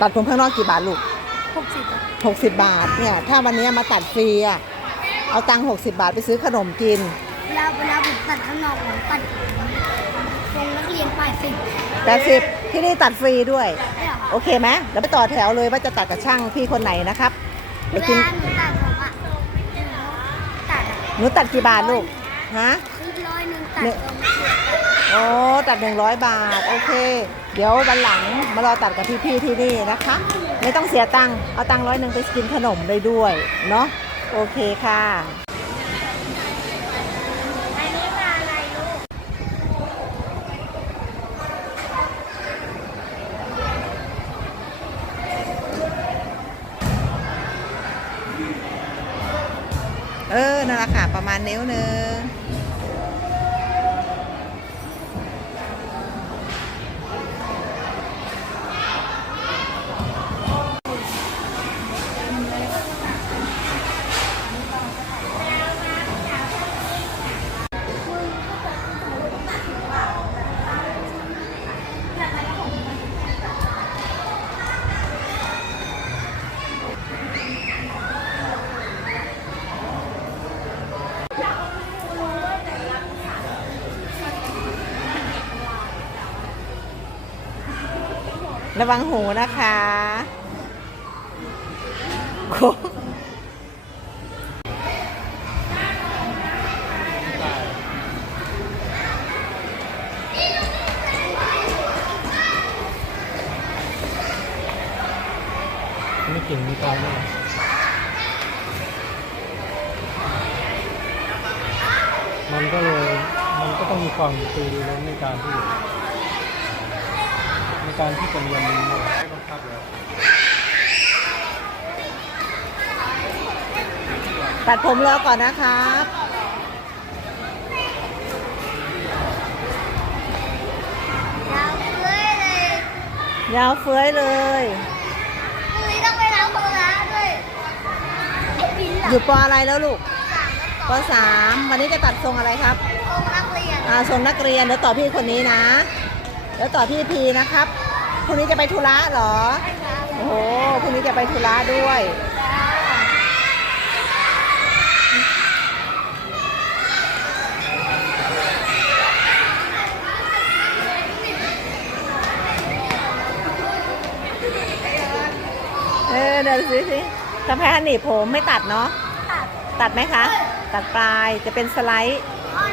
ตัดผมข้างนอกกี่บาทลูก หกสิบ60 บาทเนี่ย ถ้าวันนี้มาตัดฟรีอะเอาตังค์60 บาทไปซื้อขนมกิน เวลาเวลาผมตัดข้างนอกผมตัดทรงนักเรียนปลายสิบ80 ที่นี่ตัดฟรีด้วย ได้เหรอครับโอเคไหมแล้วไปต่อแถวเลยว่าจะตัดกับช่างพี่คนไหนนะครับไปเวกินลาหนูตัดผมอะหนูตัดอะหนูตัดกี่บาทลูก ฮะคือร้อยหนึ่งตัดเนี่ยตรงนี้โอ้ตัด 100 บาท โอเค เดี๋ยววันหลังมารอตัดกับพี่ๆที่นี่นะคะ ไม่ต้องเสียตังค์เอาตังค์ร้อยหนึ่งไปกินขนมได้ด้วย เนาะโอเคค่ะ อันนี้มาอะไรลูก เออนั่นแหละค่ะประมาณนิ้วนึง ระวังหูนะคะคไม่กลิ่นมีกาวด้มันก็เลยมันก็ต้องมีความตีดีล้นในการที่ ในการที่จะเรียนรู้ไม่บังคับแล้วตัดผมรอก่อนนะครับยาวเลยเลยยาวเฟ้ยเลยพรุ่งนี้ต้องไปทำโบราณด้วยบินเหรออยู่ปออะไรแล้วลูกสามแล้วปสามวันนี้จะตัดทรงอะไรครับต่อนักเรียน อ่า ทรงนักเรียน เดี๋ยวต่อพี่คนนี้นะแล้วต่อพี่พีนะครับ พรุ่งนี้จะไปธุระเหรอ โอ้โหพรุ่งนี้จะไปธุระด้วย เออเดี๋ยวสิสิถ้าแพ้หนีบผมไม่ตัดเนาะ ตัดไหมคะ ตัดปลายจะเป็นสไลด์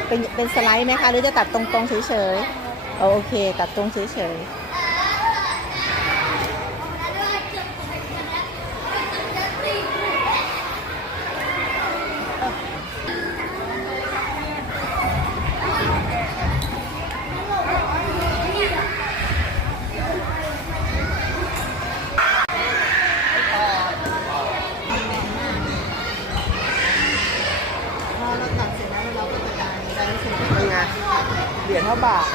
เป็นเป็นสไลด์ไหมคะ หรือจะตัดตรงๆเฉยๆ โอเค ตัดตรงเฉยๆพอเราตัดเสร็จแล้วเราก็จะได้ได้เสร็จเป็นไง เหรียญเท่าบาท